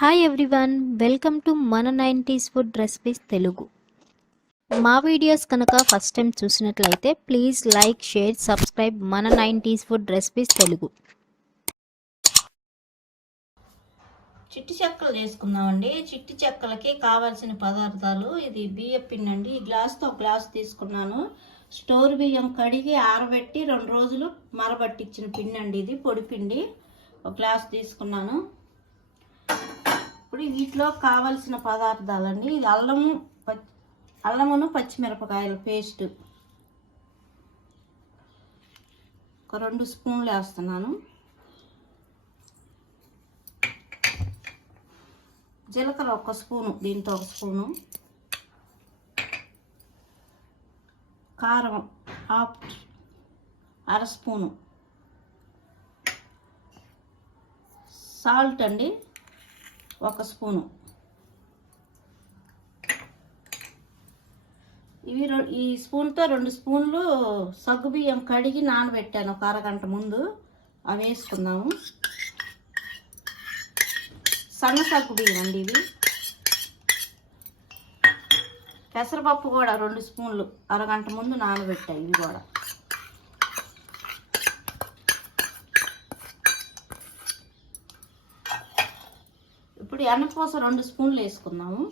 Hi everyone, welcome to మన 90s food recipes Telugu. మా videos కనుక ఫస్ట్ టైం చూసినట్లయితే ప్లీజ్ లైక్, షేర్, సబ్స్క్రైబ్ మన 90s ఫుడ్ రెసిపీస్ తెలుగు. చిట్టి చెక్కలు చేసుకుందామండి. చిట్టి చెక్కలకి కావాల్సిన పదార్థాలు ఇది బియ్యం పిండి అండి. ఈ గ్లాస్తో ఒక గ్లాస్ తీసుకున్నాను. స్టోర్ బియ్యం కడిగి ఆరబెట్టి 2 రోజులు మరబట్టించిన పిండి అండి. ఇది పొడి పిండి ఒక గ్లాస్ తీసుకున్నాను. ఇప్పుడు వీటిలో కావలసిన పదార్థాలండి. ఇది అల్లమును పచ్చిమిరపకాయల పేస్ట్ ఒక 2 స్పూన్లు వేస్తున్నాను. జీలకర్ర 1 స్పూను, దీంతో 1 స్పూను. కారం అర స్పూను. సాల్ట్ అండి 1 స్పూను. ఈ స్పూన్తో 2 స్పూన్లు సగ్గుబియ్యం కడిగి నానబెట్టాను ఒక అరగంట ముందు. అవి వేసుకుందాము. సన్న సగ్గుబియ్యం అండి ఇవి. పెసరపప్పు కూడా 2 స్పూన్లు అరగంట ముందు నానబెట్టాయి. ఇవి కూడా ఇప్పుడు ఎన్నపూస 2 స్పూన్లు వేసుకుందాము.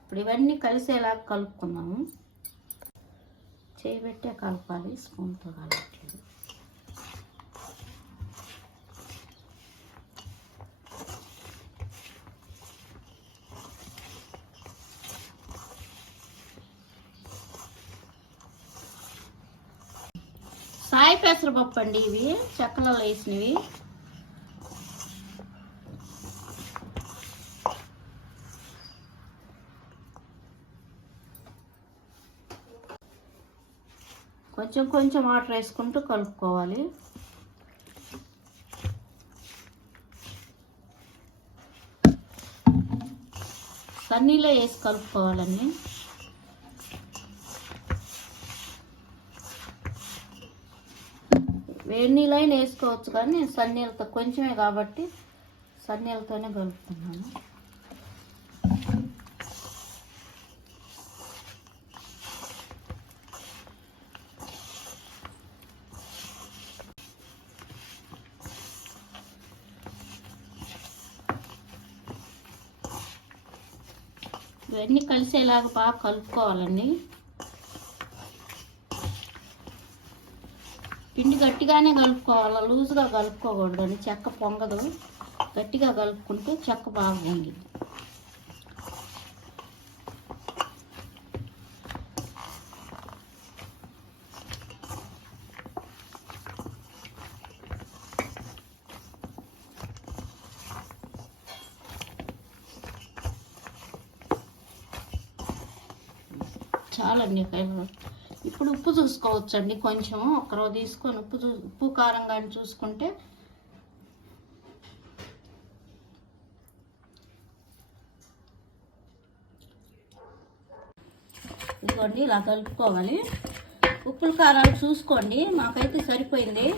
ఇప్పుడు ఇవన్నీ కలిసేలా కలుపుకుందాము. చేయబెట్టే కలపాలి, స్పూన్తో కలపట్లేదు. సాయి పెసరపప్పు అండి ఇవి, చెక్కలలో వేసినవి. కొంచెం కొంచెం వాటర్ వేసుకుంటూ కలుపుకోవాలి. సన్నీలో వేసి కలుపుకోవాలండి. వేడి నీళ్ళైనా వేసుకోవచ్చు, కానీ నేను సన్నీళ్ళతో కొంచెమే కాబట్టి సన్నీళ్ళతోనే కలుపుతున్నాను. ఇవన్నీ కలిసేలాగా బాగా కలుపుకోవాలండి. పిండి గట్టిగానే కలుపుకోవాలి, లూజుగా కలుపుకోకూడదండి. చెక్క పొంగదు. గట్టిగా కలుపుకుంటే చెక్క బాగా పొంగిద్ది. చాలండి. ఇప్పుడు ఉప్పు చూసుకోవచ్చండి. కొంచెం ఒకరో తీసుకొని ఉప్పు కారం కానీ చూసుకుంటే ఇదిగోండి ఇలా కలుపుకోవాలి. ఉప్పుల కారాలు చూసుకోండి. మాకైతే సరిపోయింది.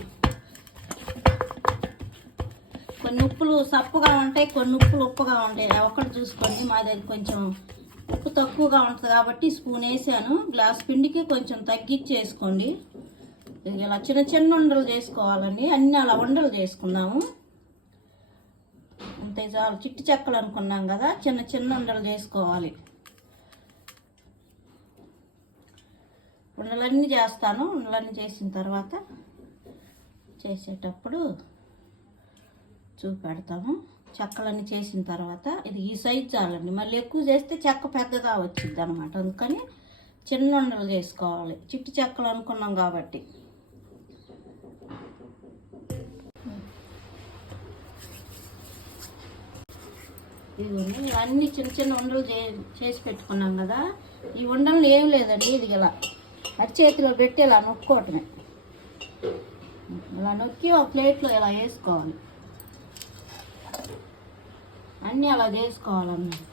కొన్ని ఉప్పులు సప్పుగా ఉంటాయి, కొన్ని ఉప్పులు ఉప్పుగా ఉంటాయి. ఒకటి చూసుకోండి. మాది కొంచెం ఉప్పు తక్కువగా ఉంటుంది కాబట్టి స్పూన్ వేసాను. గ్లాస్ పిండికి కొంచెం తగ్గించేసుకోండి. ఇలా చిన్న చిన్న ఉండలు చేసుకోవాలండి. అన్నీ అలా ఉండలు చేసుకుందాము. అంతే చాలు. చిట్టి చెక్కలు అనుకున్నాం కదా, చిన్న చిన్న ఉండలు చేసుకోవాలి. ఉండలన్నీ చేస్తాను. ఉండలన్నీ చేసిన తర్వాత చేసేటప్పుడు చూపెడతాము. చెక్కలన్నీ చేసిన తర్వాత ఇది ఈ సైజు చాలండి. మళ్ళీ ఎక్కువ చేస్తే చెక్క పెద్దగా వచ్చింది అనమాట. అందుకని చిన్న ఉండలు చేసుకోవాలి. చిట్టి చెక్కలు అనుకున్నాం కాబట్టి. ఇవన్నీ అన్నీ చిన్న చిన్న ఉండలు చేసి పెట్టుకున్నాం కదా. ఈ ఉండలు ఏం లేదండి. ఇది ఇలా అరిచేతిలో పెట్టి ఇలా నొక్కోవటమే. ఇలా నొక్కి ఒక ప్లేట్లో ఇలా వేసుకోవాలి. అన్నీ అలా చేసుకోవాలన్నమాట.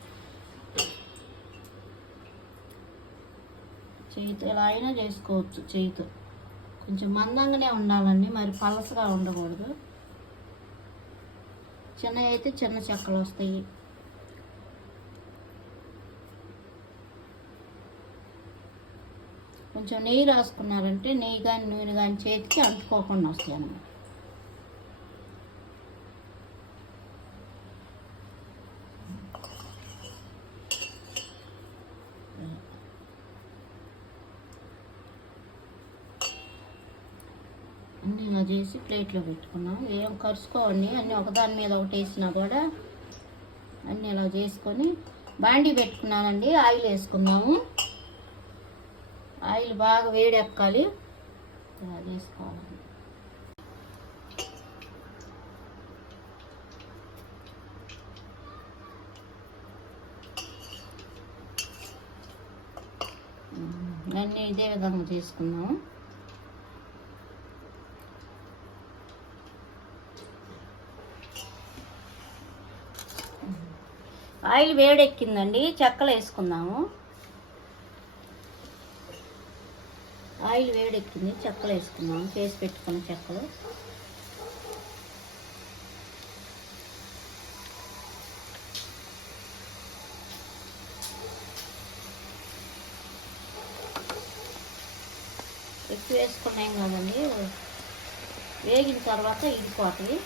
చేయితో ఎలా అయినా చేసుకోవచ్చు. చేయితో కొంచెం మందంగానే ఉండాలండి, మరి పలసగా ఉండకూడదు. చిన్నవి అయితే చిన్న చెక్కలు వస్తాయి. కొంచెం నెయ్యి రాసుకున్నారంటే నెయ్యి కానీ నూనె కానీ చేతికి అంటుకోకుండా వస్తాయి అన్నమాట. అన్నీ ఇలా చేసి ప్లేట్లో పెట్టుకున్నాం. ఏం కరుచుకోవండి, అన్నీ ఒకదాని మీద ఒకటి వేసినా కూడా అన్నీ ఇలా చేసుకొని బాండీ పెట్టుకున్నానండి. ఆయిల్ వేసుకుందాము. ఆయిల్ బాగా వేడెక్కాలి. ఇలా చేసుకోవాలి. అన్నీ ఇదే విధంగా చేసుకున్నాము. ఆయిల్ వేడెక్కిందండి, చెక్కలు వేసుకుందాము. ఆయిల్ వేడెక్కింది, చెక్కలు వేసుకుందాము. చేసి పెట్టుకున్న చెక్కలు ఎక్కువ వేసుకున్నాం కదండి, వేగిన తర్వాత ఇడిపోతాయి.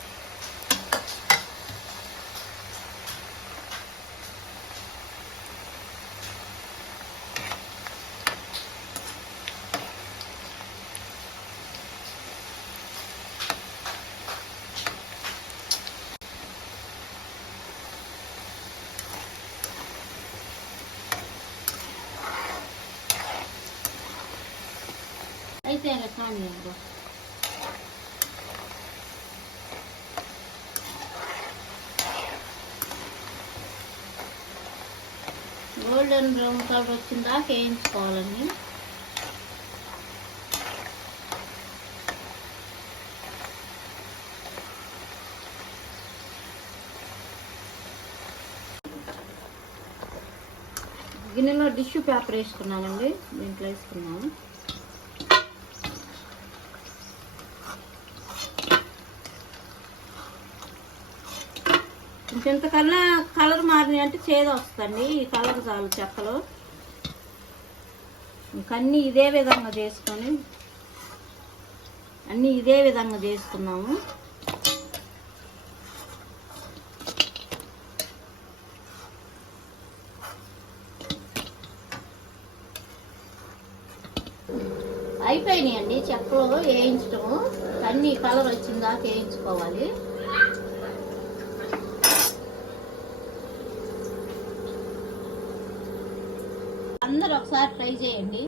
అయితే అలా కానీ గోల్డెన్ బ్రౌన్ కలర్ వచ్చిన దాకా వేయించుకోవాలండి. గిన్నెలో టిష్యూ పేపర్ వేసుకున్నానండి, దీంట్లో వేసుకున్నాను. ఇంతకన్నా కలర్ మారినాయి అంటే చేదు వస్తుంది. ఈ కలర్ చాలు చెక్కలు. ఇంకన్నీ ఇదే విధంగా చేసుకొని అన్నీ ఇదే విధంగా చేసుకున్నాము. అయిపోయినాయండి చెక్కలు వేయించటము. అన్నీ కలర్ వచ్చిన దాకా వేయించుకోవాలి. అందరూ ఒకసారి ట్రై చేయండి.